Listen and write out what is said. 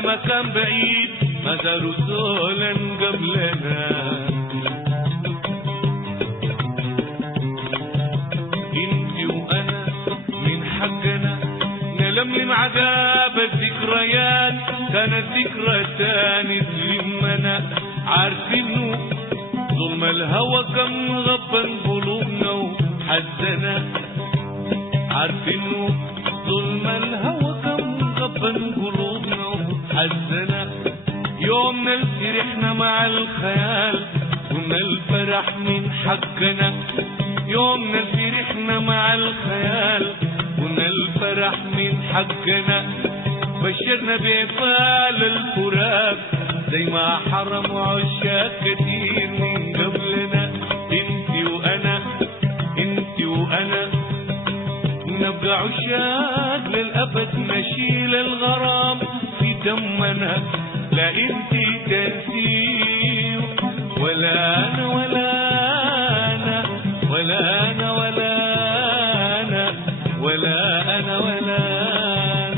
لمكان بعيد ما داروا زولا قبلنا. انتي وانا من حقنا نلملم عذاب الذكريات، كانت ذكرى تاني تلمنا. عارفينه ظلم الهوى كم غبن قلوبنا وحزنا، عارفينه ظلم الهوى كم غبن قلوبنا وحزنا. يومنا الفرحنا مع الخيال كنا الفرح من حقنا، يومنا الفرحنا مع الخيال كنا الفرح من حقنا. بشرنا بإقبال الفراق زي ما حرموا عشاق كتير من قبلنا. انتي وانا انتي وانا نبقى عشاق للأبد، نشيل الغرام في دمنا. لا انتي تنسيه ولا انا ولا انا ولا انا ولا انا ولا